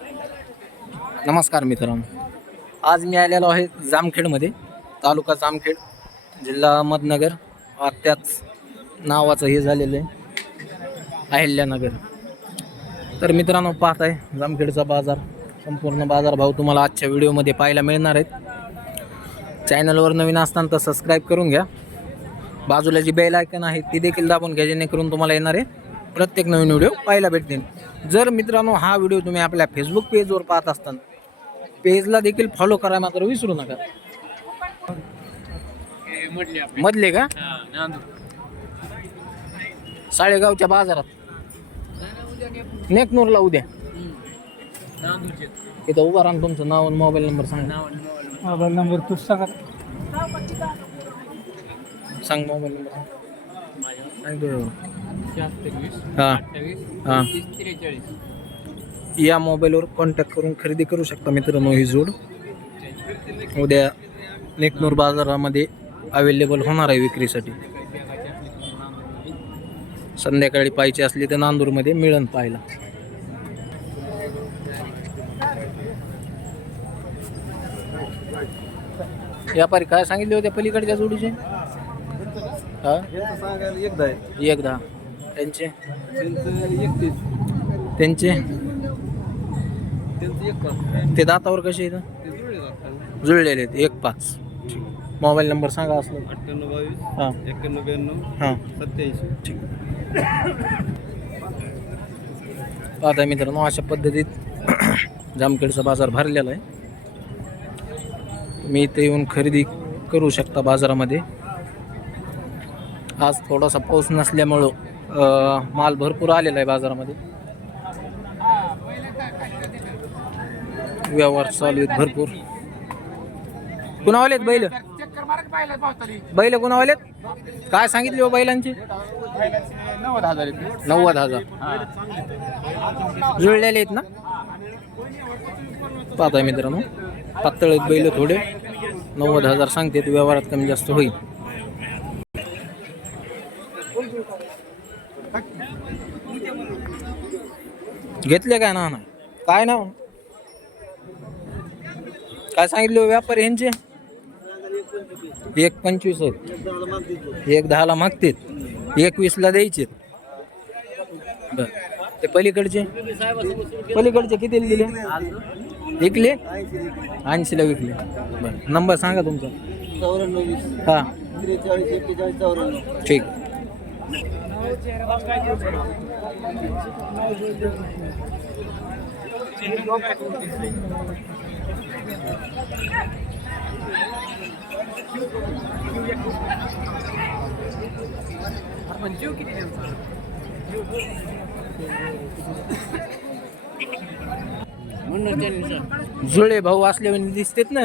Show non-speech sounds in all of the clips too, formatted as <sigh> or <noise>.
नमस्कार मित्रांनो. आज मी आलेलो आहे जामखेडमध्ये तालुका जामखेड जिल्हा अहमदनगर. आत्याच नावाचं हे झालेलं आहे अहिल्यानगर. तर मित्रांनो पाहत आहे जामखेडचा बाजार संपूर्ण बाजारभाव तुम्हाला आजच्या व्हिडिओमध्ये पाहायला मिळणार आहेत. चॅनलवर नवीन असताना तर सबस्क्राईब करून घ्या. बाजूला जी बेल आयकन आहे ती देखील दाबून घ्या जेणेकरून तुम्हाला येणार आहे. प्रत्येक नवीन व्हिडिओ पाहायला भेटतील. जर मित्रांनो हा व्हिडिओ तुम्ही आपल्या फेसबुक पेजवर पाहत असताना पेजला देखील फॉलो करा मात्र विसरू नका. मधले का? साळेगावच्या बाजारात. नेकनूरला उद्या. इथं उभा राहून तुमचं नाव आणि मोबाईल नंबर सांगा. मोबाईल नंबर तू सांगा. सांग मोबाईल नंबर सांग. हा. हा. या मोबाईलवर कॉन्टॅक्ट करून खरेदी करू शकता मित्रांनो ही जोड. उद्या नेकनूर बाजारामध्ये अवेलेबल होणार आहे विक्रीसाठी. संध्याकाळी पाहिजे असली तर नांदूरमध्ये मिळन पाहायला. व्यापारी काय सांगितले होते पलीकडच्या जोडीचे? हा? एकदा आहे. एक दहा त्यांचे? त्यांचे? ते दातावर कसे आहेत? जुळलेले आहेत. एक पाच. मोबाईल नंबर सांगा असलं अठ्ठ्याण्णव बावीस हां. एक्क्याण्णव ब्याण्णव हां. सत्याऐंशी ठीक आता मित्रांनो अशा पद्धतीत जामखेडचा बाजार भरलेला आहे. तुम्ही इथे येऊन खरेदी करू शकता बाजारामध्ये. आज थोडासा पाऊस नसल्यामुळं माल भरपूर आलेला आहे बाजारामध्ये. व्यवहार चालू आहेत भरपूर. कुणावाले आहेत बैल? बैल कुणावाले आहेत? काय सांगितले हो बैलांची? नव्वद हजार. नव्वद हजार जुळलेले आहेत ना? पाहताय मित्रांनो पातळ आहेत बैल थोडे. नव्वद हजार सांगते व्यवहारात कमी जास्त होईल. घेतले काय ना काय ना काय सांगितले व्यापारी यांचे? एक पंचवीस आहेत. एक दहाला मागतेत एकवीसला द्यायचे. ते पलीकडचे? पलीकडचे किती दिले? विकले? ऐंशीला विकले. बर. नंबर सांगा तुमचा. चौऱ्याण्णव ठीक. हा त्रेचाळीस एक्केचाळीस चौऱ्याण्णव जुळे भाऊ असले म्हणजे दिसतेत ना.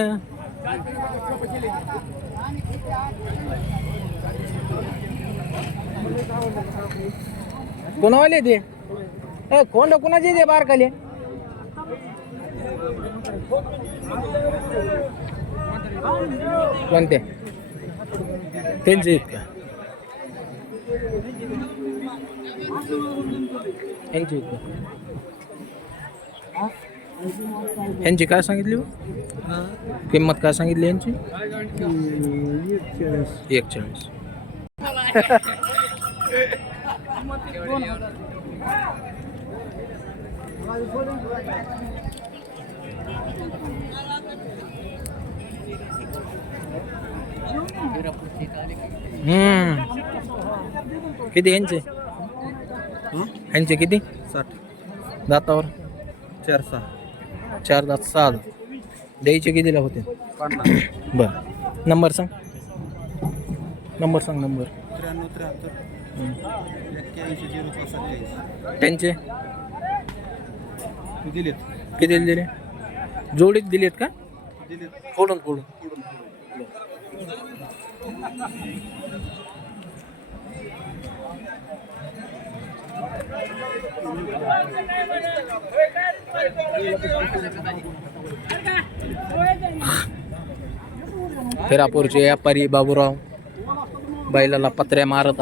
कोणावाले ते? ए कोंड कोणाचे ते बारकाले कोणते? त्यांचे आहेत का? यांचे आहेत का? यांची काय सांगितली हो? किंमत काय सांगितली यांची? एक चाळीस <laughs> किती यांचे? यांचे किती? साठ. दातावर? चार सहा. चार दात सहा द्यायचे कितीला होते? बर. नंबर सांग. नंबर सांग नंबर. त्र्याण्णव त्र्याहत्तर. त्यांचे? दिलेत. किती दिले? जोडीत दिलेत का? दिलेत. फोडून फोडून. फेरापूरचे व्यापारी बाबूराव बैलाला पत्र्या मारत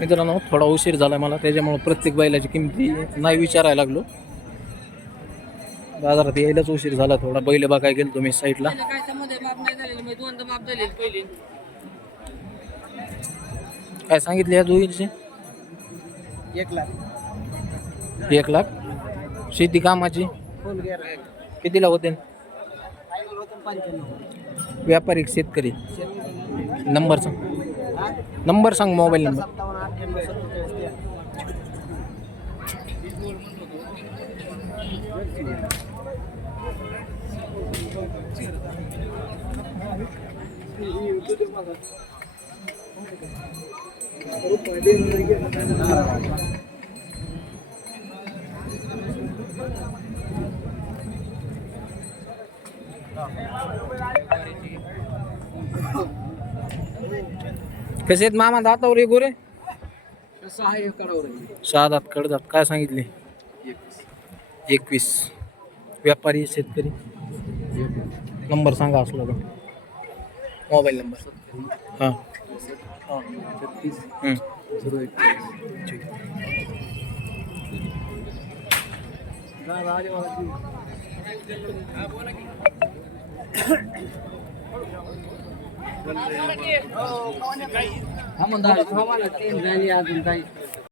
मित्रांनो थोडा उशीर झाला मला त्याच्यामुळे प्रत्येक बैलाची किमती नाही विचारायला लागलो. बाजारात यायलाच उशीर झाला थोडा बैल बघायला गेलो तुम्ही साईडला. काय सांगितले या जोईचे एक लाख. एक लाख. शेती कामाची? कितीला होते? व्यापारिक शेतकरी. नंबर सांग. नंबर सांग मोबाईल नंबर. कसे मामा दातावर एक गोरे? दात कडदात काय सांगितले? एकवीस. व्यापारी शेतकरी. नंबर सांगा असला तर. Mobile number. हाँ. छत्तीस झिरो एक ठीक. हा म्हणता तीन झाली अजून काही